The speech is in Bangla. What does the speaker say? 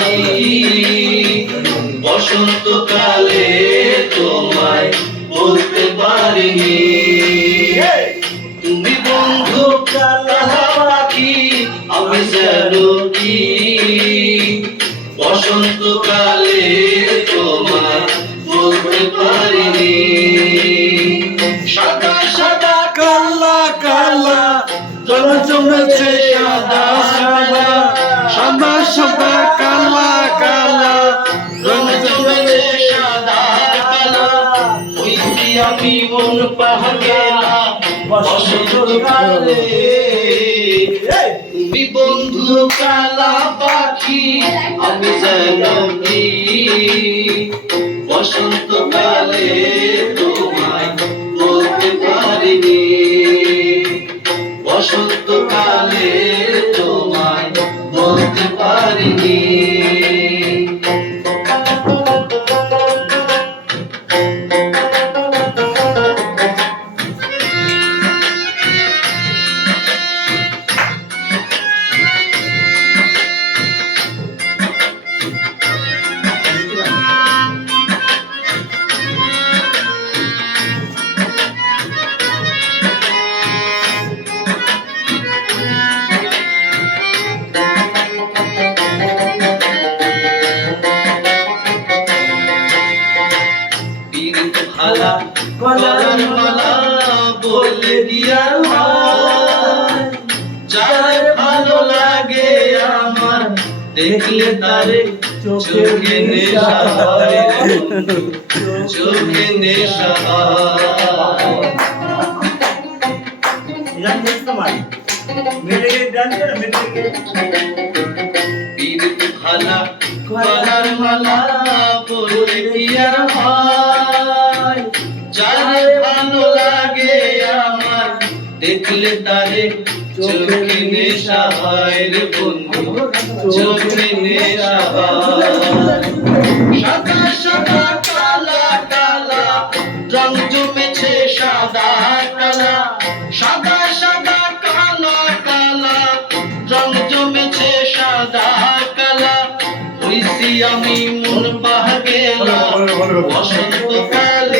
আমি বসন্তকালে তোমায় বলতে পারিনি। তুমি বন্ধু কালা পাখি আমি যেন কি বসন্তকালে তোমায় বলতে পারিনি। সাদা সাদা কালা কালা রং জমেছে সাদা সাদা, সাদা সাদা কালা কালা রং জমেছে সাদা কালা। হইছি আমি মন পাহাগেলা বসন্তকালে। তুমি বন্ধু কালা পাখি আমি যেন কি বসন্তকালে তোমায় বলতে পারিনি। বসন্তকালে তোমায় বলতে পারিনি। মালা গলার মালা বলে দিয়া যার ভালো লাগে আমার দেখলে তারে চোখে নেশা হয়, চোখে নেশা হয়। ভালা গলার মালা বলে দিয়া যারে ভালো লাগে আমার দেখলে তারে চোখে নেশা হয় রে বন্ধু, চোখে নেশা হয়। সাদা সাদা কালা কালা রং জমেছে সাদা কালা, সাদা সাদা কালা কালা রং জমেছে সাদা কালা। হইছি আমি মন